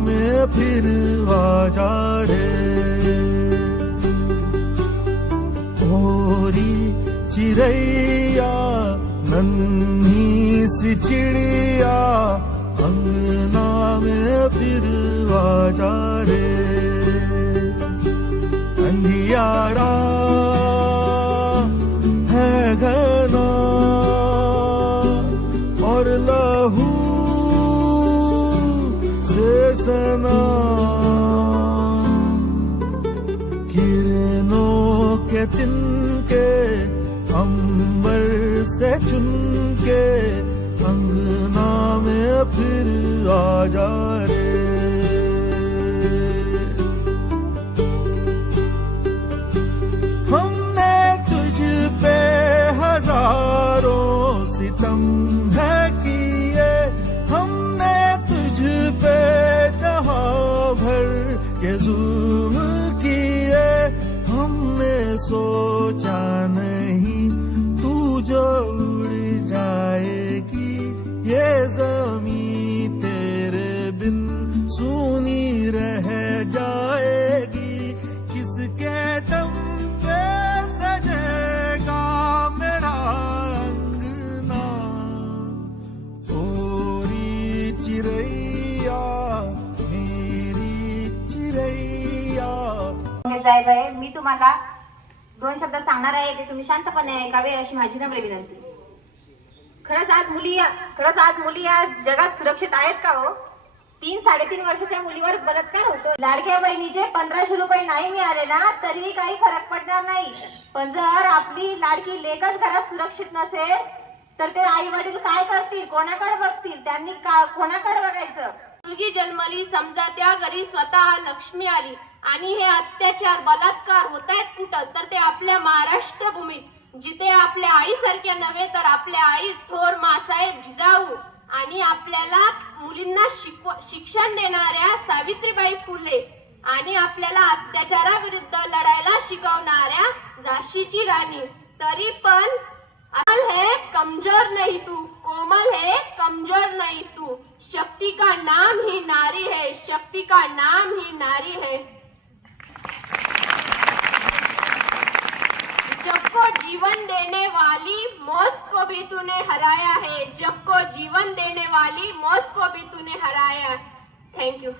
में फिर आ जा रे। भोरी चिड़ैया नन्ही सी चिड़िया अंगना में फिर आ जा रे। अंधियारा है घना और लहू से सना, किरणों के तिनके अंबर से चुनके अंगना में फिर आ जा रे। हमने तुझ पे हजारों सितम है किए, हमने तुझ पे जहां भर के जुल्म किए। हमने सोचा नहीं तू जो उड़ जाएगी, ये ज़मीं तेरे बिन सूनी रह जाएगी। किसके दम पे सजेगा मेरा अंगना, ओरी चिड़ैया मेरी चिड़ैया। साहेब आहे, मी तुम्हाला 2 शब्द सांगणार आहे, ते तुम्ही शांतपणे ऐकावे अशी माझी नम्र विनंती। खरंच आज मुली या जगात सुरक्षित आहेत का हो? 3-3.5 वर्षाच्या मुलीवर बलात्कार होतो। लाडक्या बहिणीचे 1500 रुपये नाही मिळाले ना तरी काही फरक पडणार नाही, पण जर आपली लाडकी लेकच घरात सुरक्षित नसेल तर ते आई वडील काय करतील, कोणाकडे बघतील, त्यांनी कोणाकडे बघायचं? मुलगी जन्मली, समजा त्या घरी स्वतः लक्ष्मी आली आणि हे अत्याचार बलात्कार होत आहेत कुठं, तर ते आपल्या महाराष्ट्र भूमीत, जिथे आपल्या आईसारख्या नव्हे तर आपल्या आई थोर मासाहेब जिजाऊ आणि आपल्याला मुलींना शिक्षण देणाऱ्या सावित्रीबाई फुले आणि आपल्याला अत्याचाराविरुद्ध लढायला शिकवणाऱ्या झाशीची राणी। तरी पण कोमल है कमजोर नहीं तू, कोमल है कमजोर नहीं तू, शक्ति का नाम ही नारी है, शक्ति का नाम ही नारी है। जग को जीवन देने वाली मौत को भी तूने हराया है, जग को जीवन देने वाली मौत को भी तूने हराया। Thank you.